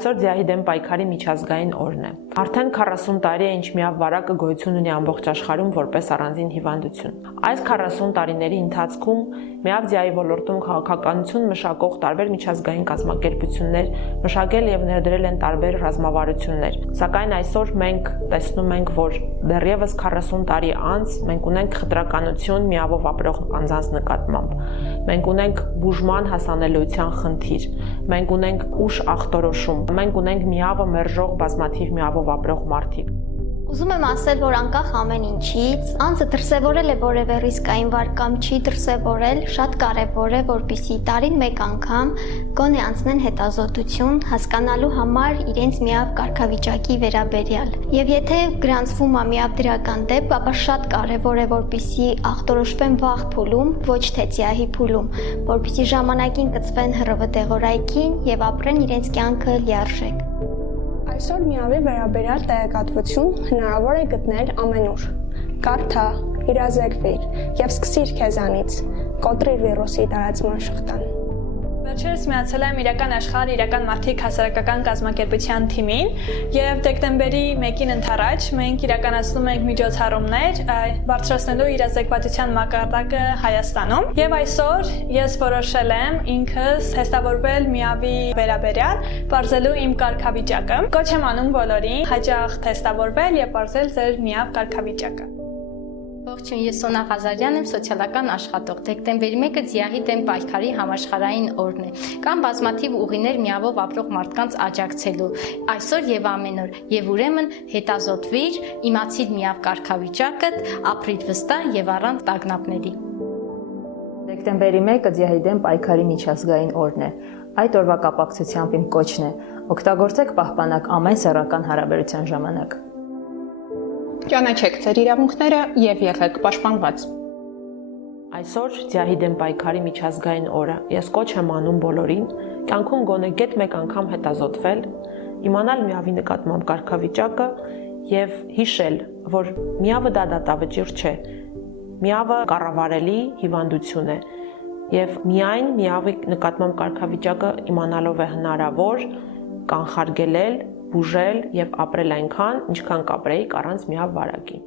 Այսօր ձիահի դեմ պայքարի միջազգային օրն է։ Արդեն 40 տարի է, ինչ միավ վարակը գոյություն ունի ամբողջ աշխարհում որպես առանձին հիվանդություն։ Այս 40 տարիների ընթացքում միավ ձիահի ոլորտում քաղաքականություն մշակող տարբեր միջազգային կազմակերպություններ մշակել եւ ներդրել են տարբեր ռազմավարություններ։ Սակայն այսօր մենք տեսնում ենք, որ դեռևս 40 տարի անց մենք ունենք խտրականություն միավով ապրող անձանց նկատմամբ։ Մենք ունենք բուժման հասանելիության խնդիր։ Մենք ունենք ուշ ախտորոշում։ Մենք ունենք միավը մերժող բազմաթիվ միավով ապրող մարդիկ։ Ուզում եմ ասել, որ անկախ ամեն ինչից, անձը դրսևորել է որևէ ռիսկային վար կամ չի դրսևորել, շատ կարևոր է, որպեսզի տարին մեկ անգամ գոնե անցնեն հետազոտություն, հասկանալու համար իրենց միավ կարգավիճակի վերաբերյալ։ Եվ եթե գրանցվում է միավ դրական դեպք, ապա շատ կարևոր է, որպեսզի ախտորոշվեն վաղ փուլում, ոչ թե ձիահի փուլում, որպեսզի ժամանակին կծվեն ՀՌՎ դեղորայքին եւ ապրեն իրենց կյանքը լիարժեք։ Այսօր միավի վերաբերյալ տեղեկատվություն հնարավոր է գտնել ամենուր։ Կարդա, իրազեկվիր եւ սկսիր քեզանից, կոտրիր վիրուսի տարածման շղթան։ Վերջերս միացել եմ Իրական աշխարհ իրական մարդիկ հասարակական կազմակերպության թիմին եւ դեկտեմբերի 1-ին ընթരാճ մենք իրականացնում ենք միջոցառումներ բարձրացնելու իրազեկվածության մակարդակը Հայաստանում եւ այսօր ես որոշել եմ ինքս թեստավորվել միավի վերաբերյալ, բարձելու իմ կարգավիճակը։ Կոչ եմ անում բոլորին հաճախ թեստավորվել եւ բարձել ձեր միավ կարգավիճակը։ Ողջույն, ես Սոնա Ղազարյան եմ, սոցիալական աշխատող։ Դեկտեմբերի 1-ը ձիահի դեմ պայքարի համաշխարհային օրն է։ Կան բազմաթիվ ուղիներ միավով ապրող մարդկանց աջակցելու այսօր եւ ամեն օր։ Եվ ուրեմն հետազոտվիր, իմացիր միավ կարգավիճակդ, ապրիր վստահ եւ առանց տագնապների։ Դեկտեմբերի 1-ը ձիահի դեմ պայքարի միջազգային օրն է։ Այդ օրվա կապակցությամբ իմ կոչն է. օգտագործեք պահպանակ ամեն սեռական հարաբերության ժամանակ։ Ճանաչեք ձեր իրավունքները եւ եղեք պաշտպանված։ Այսօր ձիահի դեմ պայքարի միջազգային օրը։ Ես կոչ եմ անում բոլորին կյանքում գոնե գեթ մեկ անգամ հետազոտվել, իմանալ միավի նկատմամբ կարգավիճակը եւ հիշել, որ միավը դա դատավճիռ չէ։ Միավը կառավարելի հիվանդություն է եւ միայն միավի նկատմամբ կարգավիճակը իմանալով է հնարավոր կանխարգելել, բուժել եւ ապրել այնքան, ինչքան կապրեիք առանց միավ վարակի։